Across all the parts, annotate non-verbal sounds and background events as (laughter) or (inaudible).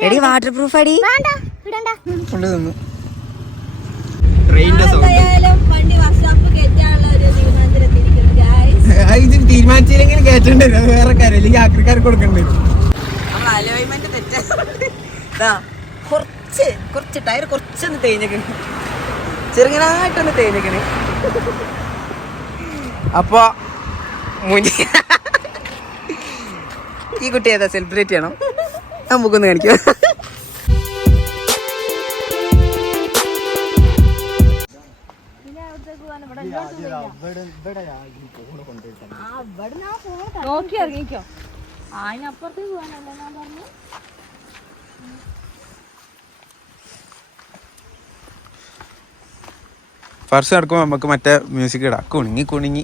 എടി water proof അടി. വേണ്ട ഇടണ്ട. കൊണ്ട് നിന്നു സൗണ്ട് എന്തായാലും വണ്ടി വർക്ക്ഷോപ്പ് കയറ്റാനുള്ള ഒരു തീരുമാനത്തിലെത്തിയിരിക്കുന്നു ഗായ്സ് ഇത് തീരുമാനിച്ചില്ലെങ്കിൽ കേട്ടിട്ടുണ്ട് അത് വേറെ കാര്യം. അല്ലെങ്കിൽ ആക്രിക്കാർക്ക് കൊടുക്കണ്ടേ നമ്മൾ അലോയ്മെന്റ് തെറ്റാ. കുറച്ച് കുറച്ച് ടയർ കുറച്ചൊന്ന് തേഞ്ഞേക്കണ് ചെറുങ്ങനായിട്ടൊന്ന് തേഞ്ഞേക്കണ് അപ്പൊ മുനി ഈ കുട്ടി ഏതാ? സെലിബ്രേറ്റ് ചെയ്യണം നമുക്കൊന്ന് കാണിക്കാം. നോക്കി ഇറങ്ങിക്കോ. അതിനപ്പുറത്തേക്ക് പോകാനല്ലേ ഞാൻ പറഞ്ഞു ഫസ്റ്റ് നടക്കുമ്പോ നമുക്ക് മറ്റേ മ്യൂസിക് ഇടാം. കുണുങ്ങി കുണുങ്ങി.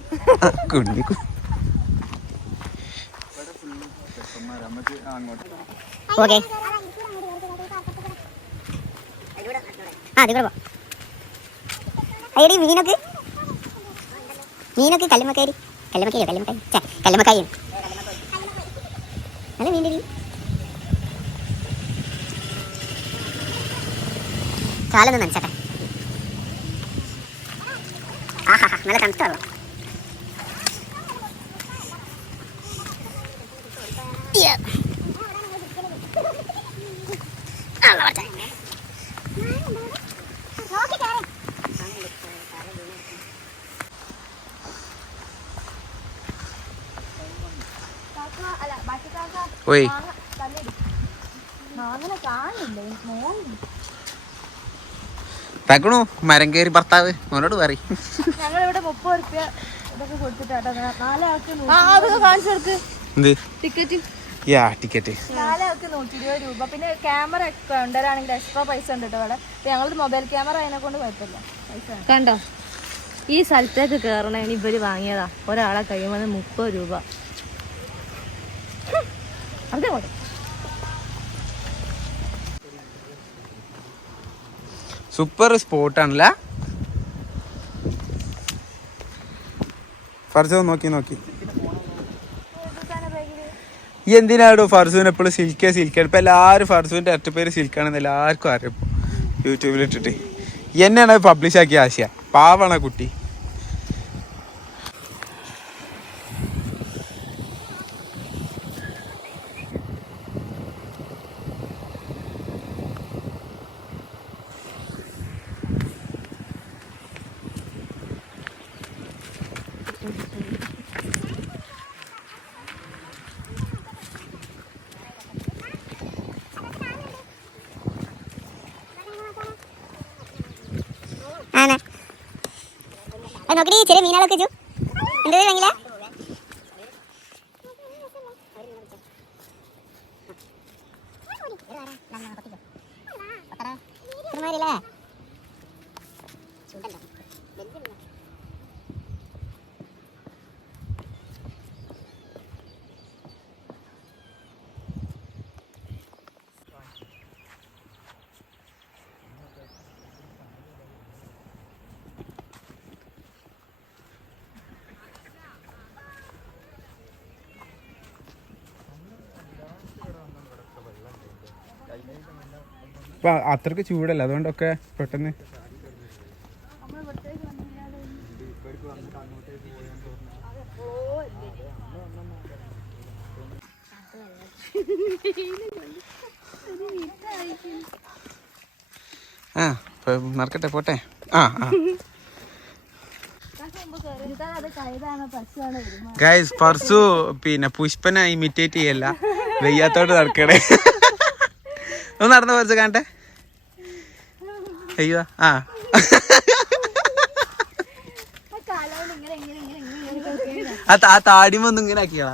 കുണുങ്ങി കുണുങ്ങി. ഓക്കെ ആ അതിവിടെ പോ. അയ്യടി മീനൊക്കെ. മീനൊക്കെ കല്ലുമക്കാരി കല്ലുമ്മക്കാരിയോ കല്ലുമക്കാരി ഛെ, കല്ലുമക്കായി നല്ല മീന്റെ കാലൊന്ന് നനച്ചട്ടെ ആഹാ നല്ല തണുത്ത ഓയ് തക്കണു മരം കയറി ഭർത്താവ് മോനോട് പറയും. ഞങ്ങളിവിടെ മുപ്പത് റുപ്യ ഇതൊക്കെ കൊടുത്തിട്ടാട്ടോ നാലാൾക്ക് അതൊക്കെ കാണിച്ചു കൊടുക്ക്. എന്ത്? ടിക്കറ്റ്. Yeah ticket. നാലാൾക്ക് നൂറ്റി ഇരുപത് രൂപ. പിന്നെ ക്യാമറ കൊണ്ടുവരാണെങ്കിൽ എക്സ്ട്രാ പൈസ ഉണ്ട് കേട്ടോ ഇവിടെ. ഞങ്ങളൊരു മൊബൈൽ ക്യാമറ അതിനെ കൊണ്ട് കുഴപ്പമില്ല. പൈസ കണ്ടോ? ഈ സ്ഥലത്തേക്ക് കയറണേന് ഇവർ വാങ്ങിയതാ. ഒരാളെ കഴിയുമ്പോൾ മുപ്പത് രൂപ. അതെ കൊണ്ട് സൂപ്പർ സ്പോട്ടാണല്ലേ? ഫർസോ നോക്കി നോക്കി. എന്തിനാടോ ഫർസൂൻ എപ്പോഴും സിൽക്കേ സിൽക്കേ? ഇപ്പൊ എല്ലാവരും ഫർസൂന്റെ ഒറ്റ പേര് സിൽക്കാണെന്ന് എല്ലാവർക്കും അറിയാം. യൂട്യൂബിലിട്ടിട്ട്. എന്നെയാണ് പബ്ലിഷ് ആക്കിയ ആശയ. പാവണ കുട്ടി. നോക്കി ചെറിയ മീനുകളൊക്കെ ചു എന്റെ ഭയങ്കര ഇപ്പൊ അത്രയ്ക്ക് ചൂടല്ല? അതുകൊണ്ടൊക്കെ പെട്ടെന്ന് ആ നടക്കട്ടെ പോട്ടെ. ആ ആ. ഗൈസ് പർസു പിന്നെ പുഷ്പനെ ഇമിറ്റേറ്റ് ചെയ്യല്ല. വെയ്യാത്തോട്ട് നടക്കണേ. ഒന്ന് നടന്ന പറിച്ച് കാണട്ടെ. അയ്യോ ആ. ആ താടിമ ഒന്നും ഇങ്ങനെ ആക്കിയാ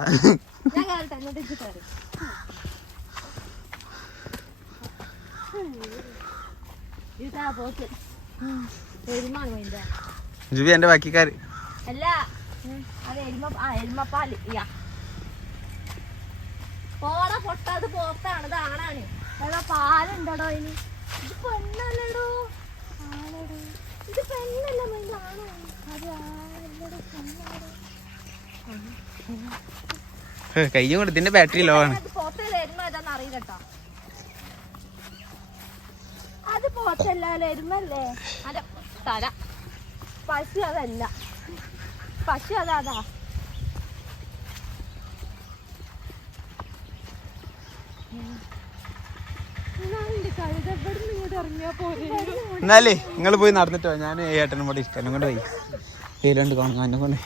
ജുബി എന്റെ ബാക്കിക്കാര്. അല്ല അത് എരുമ ആ എരുമപ്പാൽ. യാ പോട പൊട്ട അത് പോത്താണ് ഇത് പാലുണ്ടോ ഇനി കഴിഞ്ഞ കൊണ്ട് ഇതിന്റെ ബാറ്ററി ലോ ആണ്. അത് പോത്തല്ല എരുമല്ലേ തല. പശു അതല്ല. പശു അതാ അതാ കഴുത ഇവിടുന്ന് ഇങ്ങോട്ട് ഇറങ്ങിയാ പോലെ എന്നാലേ നിങ്ങൾ പോയി നടന്നിട്ടോ? ഞാൻ ഏട്ടനും കൂടെ ഇഷ്ടം. കൊണ്ട് പോയി. വെയിലുണ്ട് കാണുക എന്നെ കൊണ്ട്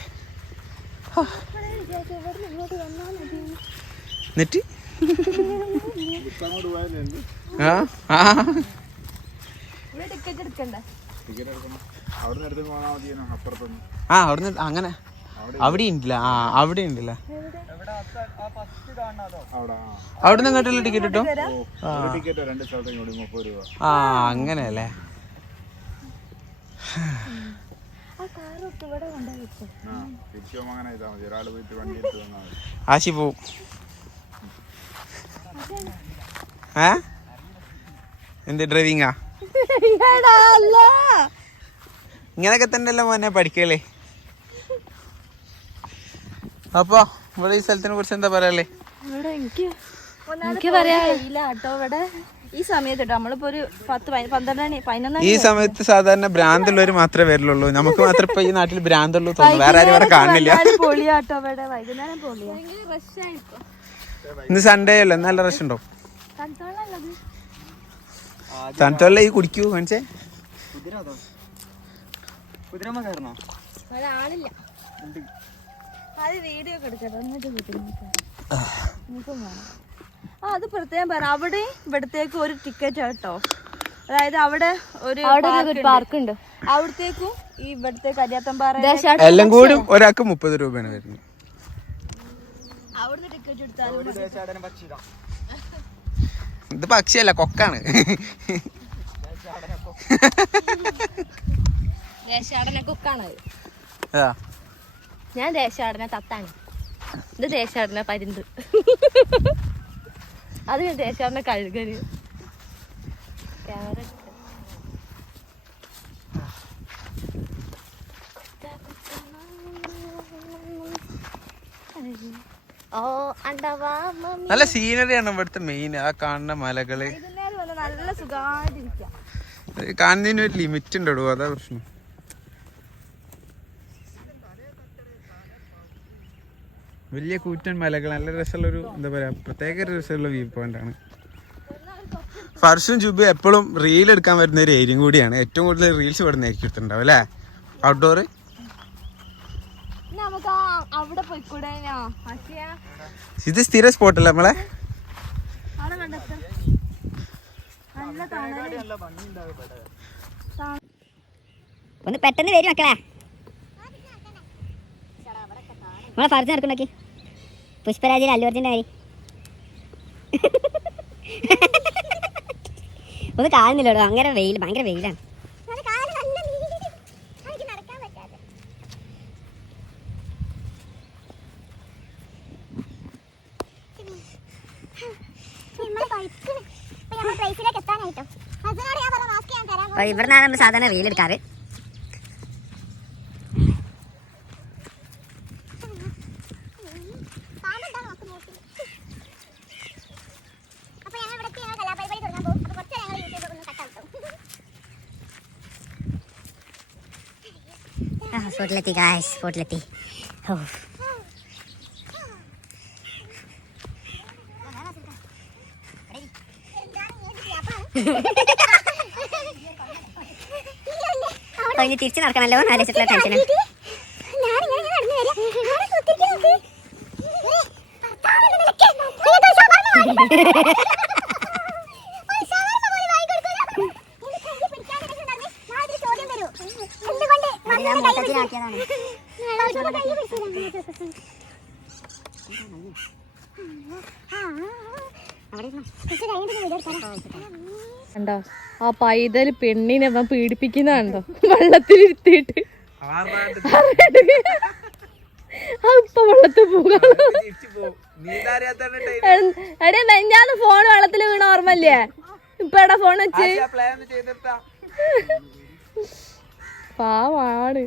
എന്നിട്ട്? ആ ആ. ഇവിടെ ടിക്കറ്റ് എടുക്കണ്ടേ. ആ അവിടുന്ന് അങ്ങനെ. അവിടെ ഉണ്ടല്ല ആ അവിടെ ഉണ്ടല്ല അവിടുന്ന് ഇങ്ങോട്ടുള്ള ടിക്കറ്റ് കിട്ടും? ടിക്കറ്റ് രണ്ട് സ്ഥലത്തേക്ക് കൂടി രൂപ. ആ അങ്ങനെ അല്ലേ മതി. ഒരാൾ പോയിട്ട് വണ്ടി എടുത്ത് തന്നാൽ മതി. ആശി പോവും. ഏ? എന്ത് ഡ്രൈവിങ്ങാ (laughs) ഇങ്ങനൊക്കെ തന്നെയല്ലേ മോനെ പഠിക്കല്ലേ അപ്പൊ ഇവിടെ ഈ സ്ഥലത്തിനെ കുറിച്ച് എന്താ പറയാല്ലേ? ഇവിടെ എനിക്ക് എനിക്ക് പറയാ ഇല്ല ഇവിടെ ഈ സമയത്ത് നമ്മളിപ്പോ ഒരു പത്ത് പന്ത്രണ്ട് മണി പതിനൊന്ന് ഈ സമയത്ത് സാധാരണ ഭ്രാന്തുള്ളവർ മാത്രമേ വരുള്ളൂ നമുക്ക് മാത്രം ഇപ്പൊ ഈ നാട്ടിൽ ഭ്രാന്തുള്ളൂ തോന്നുന്നു. വേറെ ആരും ഇവിടെ കാണില്ല. പൊളിയാട്ടോ ഇവിടെ. വൈകുന്നേരം പൊളിയാ. ഇന്ന് സൺഡേ അല്ലേ? നല്ല റഷ് ഉണ്ടോ? തണുത്തല്ലേ ഈ കുടിക്കൂ കാണിച്ചേ. ഒരാളില്ല. അത് വീഡിയോ എടുക്കട്ടെ എന്നിട്ട് ആ. അത് പ്രത്യേകം പറ. അവിടെ ഇവിടത്തേക്ക് ഒരു ടിക്കറ്റ് കേട്ടോ അതായത് അവിടെ ഒരു അവിടെ ഒരു പാർക്ക് ഉണ്ട്. അവിടത്തേക്കും ഈ ഇവിടത്തെ കരിയാത്തമ്പാറ എല്ലാം കൂടി ഒരാൾക്ക് മുപ്പത് രൂപയാണ് വരുന്നത്. അവിടുന്ന് ടിക്കറ്റ്. ഇത് പക്ഷിയല്ല കൊക്കാണ്. ദേശാടന കുക്കാണ്. ഞാൻ ദേശാടന തത്താണ്. ഇത് ദേശാടന പരുന്ത്. അത് ഞാൻ ദേശാടന കഴുകന് ക്യാമറ നല്ല സീനറിയാണ് ഇവിടുത്തെ മെയിൻ ആ കാണുന്ന മലകൾ. നല്ല സുഖമായിട്ടിരിക്കാം കാണുന്നതിന് ഒരു ലിമിറ്റ് ഉണ്ടോ അതാ പ്രശ്നം. വലിയ കൂറ്റൻ മലകൾ നല്ല രസമുള്ള ഒരു എന്താ പറയാ പ്രത്യേക രസമുള്ള വ്യൂ പോയിന്റ് ആണ്. ഫർഷും ജുബി എപ്പോഴും റീൽ എടുക്കാൻ വരുന്ന ഒരു ഏരിയ കൂടിയാണ്. ഏറ്റവും കൂടുതൽ റീൽസ് ഇവിടെ നിന്ന് എടുത്തിട്ടുണ്ടാവും അല്ലേ? ഔട്ട്ഡോർ ഇത് സ്ഥിര സ്പോട്ടല്ലേ നമ്മളെ? ഒന്ന് പെട്ടെന്ന് വരും മക്കളെ. നമ്മളെ ഫർജ് നടക്കുണ്ടാക്കി പുഷ്പരാജിന് അല്ലു അർജുന്റെ കാര്യം ഒന്ന് കാണുന്നില്ലടോ അങ്ങനെ വെയിൽ ഭയങ്കര വെയിലാണ് ഇവിടുന്നാണ് നമ്മൾ സാധാരണ റീൽ എടുക്കാറ് സ്പോട്ടിലെത്തി ഗായ്സ് സ്പോട്ടിലെത്തി ഓ ഇനി തിരിച്ചു നടക്കണല്ലോ ആലോചിച്ചിട്ടുള്ള ടെൻഷനും. കണ്ടോ ആ പൈതൽ പെണ്ണിനെ അവൻ പീഡിപ്പിക്കുന്നതാണോ വെള്ളത്തിലിരുത്തിയിട്ട്. ഇപ്പൊ വെള്ളത്തിൽ എടേ നെഞ്ഞാന്ന് ഫോൺ വെള്ളത്തിൽ വീണ ഓർമ്മല്ലേ ഇപ്പൊ എടാ ഫോൺ വെച്ച്. പാവാണ്.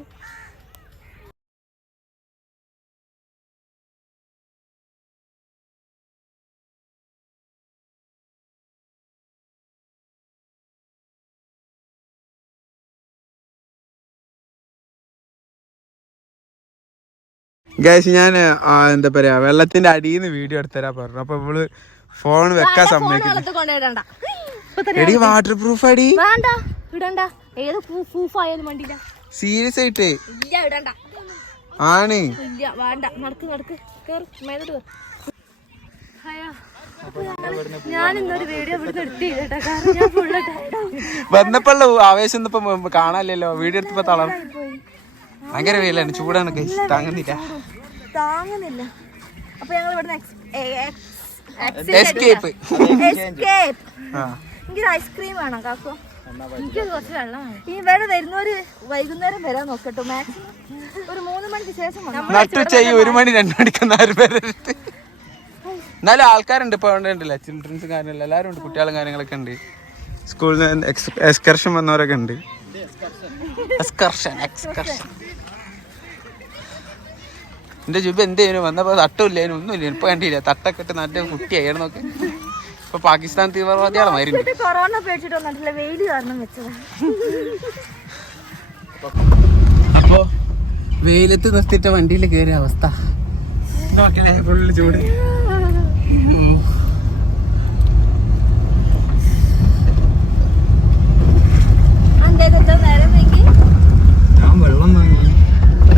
ഗൈസ് ഞാൻ എന്താ പറയാ വെള്ളത്തിന്റെ അടിയിൽ നിന്ന് വീഡിയോ എടുത്തരാ പറഞ്ഞു. അപ്പൊ ഇവൾ ഫോൺ വെക്കാൻ സമ്മതിക്കുന്നു എടി വാട്ടർ പ്രൂഫ് അടി. സീരിയസ് ആയിട്ട്. ആണ്. ഞാൻ ഇന്നൊരു വീഡിയോ കാരണം ഞാൻ ഫുള്ള് വന്നപ്പോഴുള്ള ആവേശം ഒന്നും ഇപ്പൊ കാണാനില്ലല്ലോ. വീഡിയോ എടുത്തപ്പോ തളം ഭയങ്കര വെയിലാണ്. ചൂടാണ് ഗൈസ് താങ്ങുന്നില്ല. താങ്ങുന്നില്ല. അപ്പൊ ഞങ്ങൾ ഇവിടുന്ന് എസ്കേപ്പ് എസ്കേപ്പ് (laughs) ആ. എനിക്ക് ഐസ്ക്രീം വേണം കാക്കോ. എനിക്ക് കുറച്ച് വെള്ളം. ഈ ഇവിടെ വരുന്നവര് വൈകുന്നേരം വരാൻ നോക്കട്ടോ. മാക്സിമം ഒരു മൂന്ന് മണിക്ക് ശേഷം വന്നോ. നട്ടുച്ച ഈ ഒരു മണി രണ്ടു മണിക്ക് ആരും വരരുത്. (laughs) എന്നാലും ആൾക്കാരുണ്ട് ഇപ്പൊ അവിടെ ഉണ്ടല്ലോ. ചിൽഡ്രൻസ് കാര്യമില്ല എല്ലാവരും ഉണ്ട് കുട്ടികളും കാര്യങ്ങളൊക്കെ ഉണ്ട്. സ്കൂളിൽ നിന്ന് എക്സ്കർഷൻ വന്നവരൊക്കെ ഉണ്ട്. (laughs) എക്സ്കർഷൻ എക്സ്കർഷൻ എന്റെ ജുബ് എന്ത് വന്നപ്പോൾ വന്നപ്പോ ഒന്നും ഒന്നുമില്ല ഇപ്പൊ കണ്ടില്ല? തട്ടൊക്കെ ഇട്ട് നല്ല കുട്ടിയായി നോക്കി. ഇപ്പൊ പാകിസ്ഥാൻ തീവ്രവാദികളായിരുന്നു കൊറോണ വെയിൽ കാരണം വെച്ചതാ. അപ്പോ വെയിലത്ത് നിർത്തിയിട്ട വണ്ടിയിൽ കയറിയ അവസ്ഥ. ഫുള്ള് ചൂട്.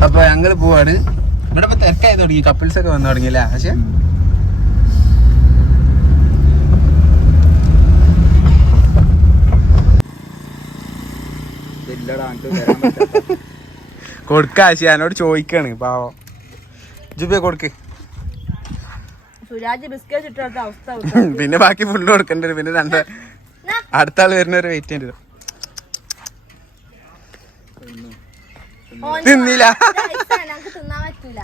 അപ്പൊ ഞങ്ങൾ പോവാണ്. ഇവിടെ ഇപ്പൊ തിരക്കായി തുടങ്ങി. കപ്പിൾസ് ഒക്കെ വന്നു തുടങ്ങിയില്ലേ? പക്ഷെ കൊടുക്ക ആശി എന്നോട് ചോദിക്കാണ് പാവ. ജുബിയ കൊടുക്ക്. ബിസ്ക്കറ്റ് ഇട്ട അവസ്ഥ പിന്നെ ബാക്കി ഫുള്ള് കൊടുക്കേണ്ടി വരും. പിന്നെ രണ്ട് അടുത്ത ആൾ വരുന്നവരെ വെയിറ്റ് ചെയ്യേണ്ടി വരും. തിന്നില്ല. തിന്നാൻ പറ്റൂല.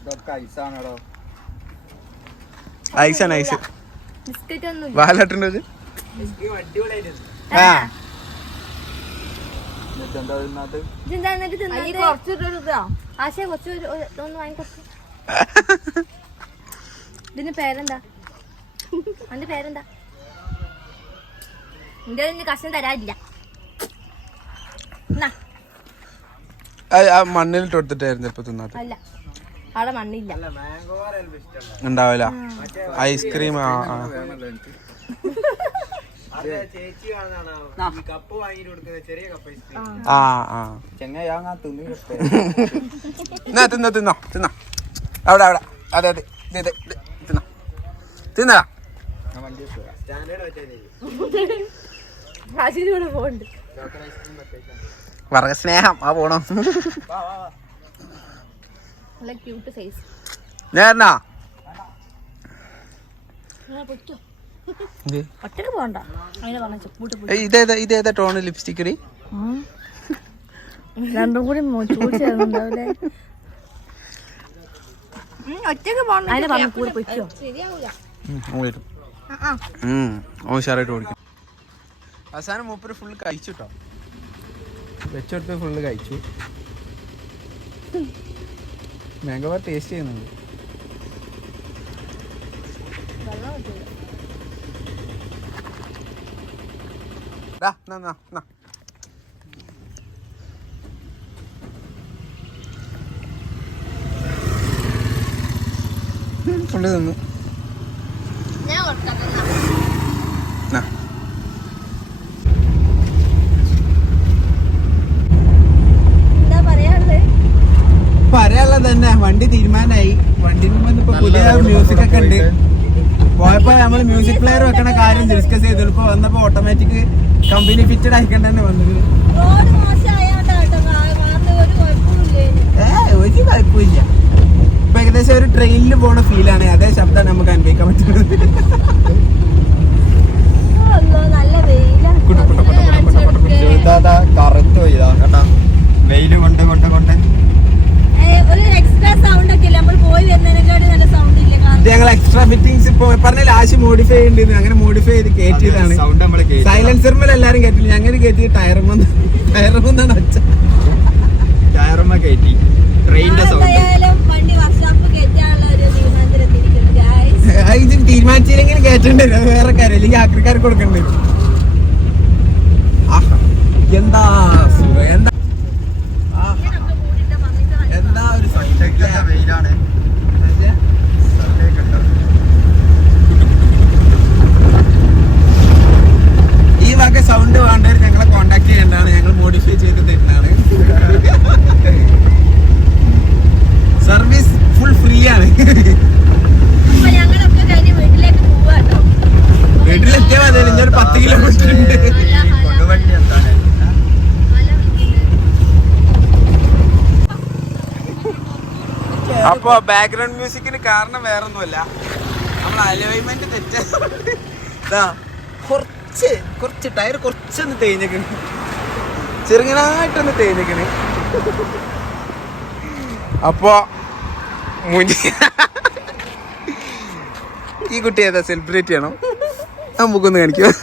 ഇതൊക്കെ ഐസാണോ ഐസാണ് ഐസ്. ബിസ്ക്കറ്റ് ഒന്നും വാലട്ടുണ്ടോ ആ. എന്നിട്ട് എന്താ തിന്നാത്ത? ഇതെന്താ എന്നിട്ട് തിന്നത് കുറച്ചിട്ടാ ആശയ കുറച്ച് ഒരു- ഒരു- ഒന്ന് വാങ്ങിക്കൊടുത്തു ഇതിന് പേരെന്താ? (laughs) അതിന്റെ പേരെന്താ? എന്റെ കഷ്ണം തരാനില്ല ആ മണ്ണിലിട്ട് കൊടുത്തിട്ടായിരുന്നു ഇപ്പൊ തിന്നാത്ത അല്ല അവിടെ മണ്ണില്ല. ഉണ്ടാവില്ല. ഐസ്ക്രീം ആ ആ. ആ. ആ ചെങ്ങ ഞാൻ തിന്നു എന്നാ തിന്നോ തിന്നോ തിന്നോ. അവിടെ അവിടെ. അതെ അതെ. ഇതെ തിന്നോ. തിന്നടാ (laughs) പോണ്ട് വർഗ സ്നേഹം. ആ പോണോ ഏയ് ഇതേതാ ഇതേതാ ടോണ് ലിപ്സ്റ്റിക് രണ്ടും കൂടി ഒറ്റയ്ക്ക് പോണ്ട അതിനെ പറഞ്ഞ ഫുൾ പൊയ്ക്കോ. വെച്ചെടുത്ത് ഫുള്ള് കഴിച്ചു. മാംഗോ ബാർ ടേസ്റ്റ് ചെയ്യുന്നുണ്ട്. ഫുള്ള് തിന്നു. ഞാൻ കൊടുക്കാം തന്നെ വണ്ടി തീരുമാനമായി വണ്ടി ഇപ്പൊ പുതിയ മ്യൂസിക് ഒക്കെ ഉണ്ട്. പോയപ്പോ നമ്മൾ മ്യൂസിക് പ്ലെയർ വെക്കണ കാര്യം ഡിസ്കസ് ചെയ്തു. ഇപ്പൊ വന്നപ്പോ ഓട്ടോമാറ്റിക് കമ്പനി ഫിറ്റഡ് ആയിക്കൊണ്ട് തന്നെ വന്നത്. കുഴപ്പമില്ലേ ഒരു കുഴപ്പമില്ല ഇപ്പൊ ഏകദേശം ഒരു ട്രെയിനിൽ പോണ ഫീലാണ് അതേ ശബ്ദം നമുക്ക് അനുഭവിക്കാൻ പറ്റുന്നത് അല്ലോ നല്ല വെയിലാണ് കറുത്ത് പോയതാ കേട്ടാ വെയിൽ കൊണ്ട് കൊണ്ട് കൊണ്ട് ഏ, ഒരു എക്സ്ട്രാ സൗണ്ട് ഒക്കെ ഇല്ല നമ്മൾ പോയി വരുന്നതിനെക്കാട്ടി നല്ല സൗണ്ട് ഇല്ല ഇത് ഞങ്ങൾ എക്സ്ട്രാ ഫിറ്റിംഗ്സ് ഇപ്പൊ പറഞ്ഞ ലാസ്റ്റ് മോഡിഫൈ ഉണ്ട് അങ്ങനെ മോഡിഫൈ ചെയ്ത് കയറ്റിയതാണ് സൈലൻസർമേൽ എല്ലാരും കയറ്റില്ല ഞങ്ങൾ കയറ്റി ടയറുമ്മ കയറ്റി ട്രെയിനിന്റെ സൗണ്ട് ആ, ഇത് തീരുമാനിച്ചില്ലെങ്കിൽ കയറ്റേണ്ടി വേറെ കാര്യം. അല്ലെങ്കിൽ ആക്രിക്കാർക്ക് കൊടുക്കണ്ടേ എന്താ എന്താ എന്താ ഒരു സൈഡ്. വെയിലാണ് ഈ വക സൗണ്ട് വേണ്ടവർ ചെയ്യേണ്ടതാണ് ഞങ്ങൾ മോഡിഫൈ ചെയ്ത് തരുന്നതാണ് സർവീസ് ഫുൾ ഫ്രീ ആണ്. വീട്ടിലെത്തിയാൽ മതി ഇനി ഒരു പത്ത് കിലോമീറ്റർ ഉണ്ട്. അപ്പോ ബാക്ക്ഗ്രൗണ്ട് മ്യൂസിക്കിന് കാരണം വേറൊന്നുമല്ല. നമ്മൾ അലോയ്മെന്റ് തെറ്റാ. കുറച്ച് കുറച്ച് ടയർ കുറച്ചൊന്ന് തേഞ്ഞേക്കണ്. ചെറുങ്ങനായിട്ടൊന്ന് തേഞ്ഞേക്കണ്. അപ്പോ മുനി ഈ കുട്ടി ഏതാ സെലിബ്രേറ്റ് ചെയ്യണം നമുക്കൊന്ന് കാണിക്കും.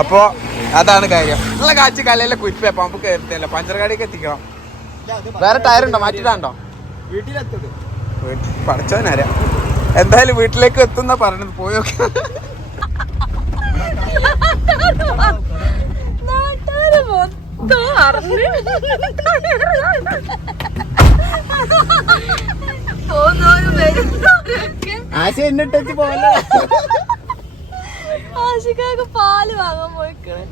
അപ്പോ അതാണ് കാര്യം. നല്ല കാച്ചി കലയിലെ കുരിപ്പ പമ്പ് കയറത്തില്ല പഞ്ചർകാടിയൊക്കെ എത്തിക്കണം. വേറെ ടയർ ഉണ്ടോ മാറ്റിയിടാണ്ടോ വീട്ടിലെത്തും പഠിച്ചവനാരാ എന്തായാലും വീട്ടിലേക്ക് എത്തുന്ന പറഞ്ഞത് പോയോക്കെ ആശ എന്നിട്ട് പോലെ ആശിക്കാക്ക് പാൽ വാങ്ങാൻ പോയിക്കണേ.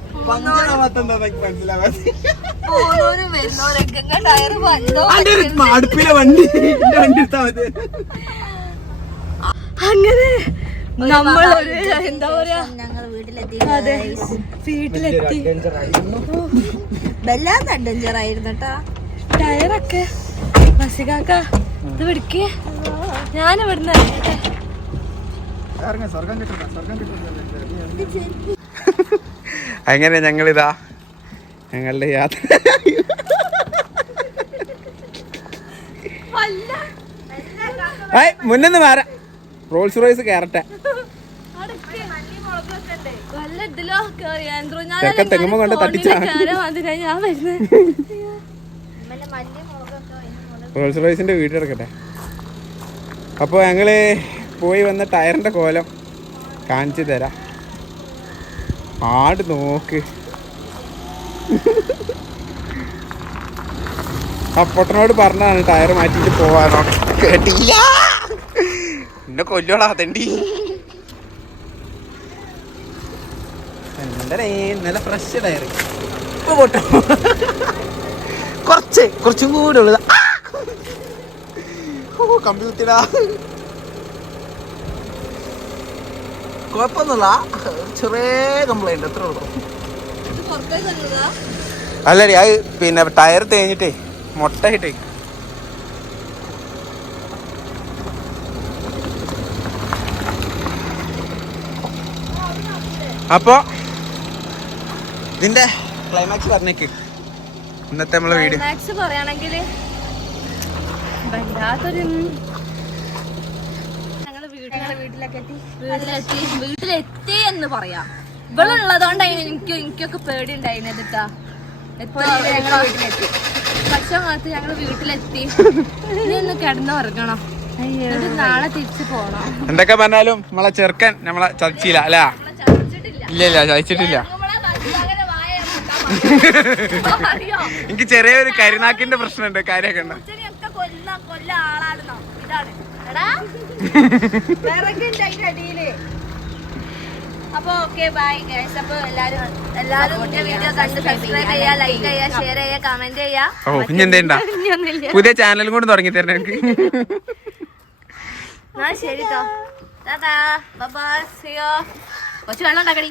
അടുപ്പിലെ വണ്ടി വണ്ടി മതി. അങ്ങനെ നമ്മളൊരു എന്താ പറയാ? ഞങ്ങൾ വീട്ടിലെത്തി അതെ. വീട്ടിലെത്തി. വല്ലാത്ത അഡ്വഞ്ചർ ആയിരുന്നു കേട്ടാ ടയറൊക്കെ. മസികാക്ക ഇത് പിടിക്കേ. ഞാൻ ഇവിടുന്ന് അങ്ങനെ ഞങ്ങളിതാ ഞങ്ങളുടെ യാത്ര. മാറാം മാറാ. റോൾസ് റോയ്സ് കയറട്ടെ ചെക്കൻ തെങ്ങുമ്മ കൊണ്ട് തട്ടിച്ചാ. റോൾസ് റോയ്സിന്റെ വീട് എടുക്കട്ടെ അപ്പോൾ ഞങ്ങൾ പോയി വന്ന ടയറിന്റെ കോലം കാണിച്ചു തരാ. ആട് നോക്ക്. അപ്പൊട്ടനോട് പറഞ്ഞാണ് ടയർ മാറ്റിട്ട് പോവാനോ കേട്ടില്ല. എന്നെ കൊല്ലോടാ തണ്ടി നല്ല ഫ്രഷ് ടയർ ഇപ്പൊ പൊട്ടോ. കുറച്ച് കുറച്ചും കൂടെ ഉള്ളത് കമ്പി കുത്തിടാ കുഴപ്പമൊന്നുമില്ല. ചെറിയ കംപ്ലൈന്റ് അത്രേ ഉള്ളൂ. അല്ലടി അത് പിന്നെ ടയർ തേഞ്ഞിട്ടേ മുട്ടയിട്ടേ അപ്പോ ഇതിന്റെ ക്ലൈമാക്സ് പറഞ്ഞേക്ക്. ഇന്നത്തെ നമ്മളെ വീഡിയോ ക്ലൈമാക്സ് പറയുകയാണെങ്കിൽ വല്ലാത്തൊരു വീട്ടിലെത്തി. വീട്ടിലെത്തി. എന്ന് പറയാം. ഇവളുള്ളതുകൊണ്ട് ഉള്ളതുകൊണ്ടാണ് എനിക്ക് എനിക്കൊക്കെ പേടി ഉണ്ടായിരുന്നത് കേട്ടാ വീട്ടിലെത്തി. പക്ഷെ മാത്രം ഞങ്ങൾ വീട്ടിലെത്തി. (laughs) ഇനി ഒന്ന് കിടന്നുറങ്ങണം എന്നിട്ട് നാളെ തിരിച്ചു പോണം. എന്തൊക്കെ പറഞ്ഞാലും നമ്മളെ ചെറുക്കൻ നമ്മളെ ചർച്ചയില്ല അല്ല? ഇല്ല (laughs) അറിയോ? എനിക്ക് ചെറിയൊരു കരിനാക്കിന്റെ പ്രശ്നമുണ്ട് കാര്യമൊക്കെ ഉണ്ട്. ഒക്കെ കൊല്ല കൊല്ല ആളാണെന്നോ ഇതാണ്. എടാ. വിറകുണ്ട് അതിന്റെ അടിയിൽ. അപ്പൊ ഓക്കെ ബൈ ഗൈസ് അപ്പൊ എല്ലാരും എല്ലാരും എന്റെ വീഡിയോ കണ്ട് സബ്സ്ക്രൈബ് ചെയ്യാ. ലൈക്ക് ചെയ്യാ. ഷെയർ ചെയ്യാ കമന്റ് ചെയ്യാ. ഓ എന്തേണ്ടാ പുതിയ ചാനലും കൂടി തുടങ്ങി തരണേ എനിക്ക്. (laughs) ശരി കേട്ടോ ബൈ ബൈ സി യു കുറച്ച് വെള്ളം ഉണ്ടാക്കടി.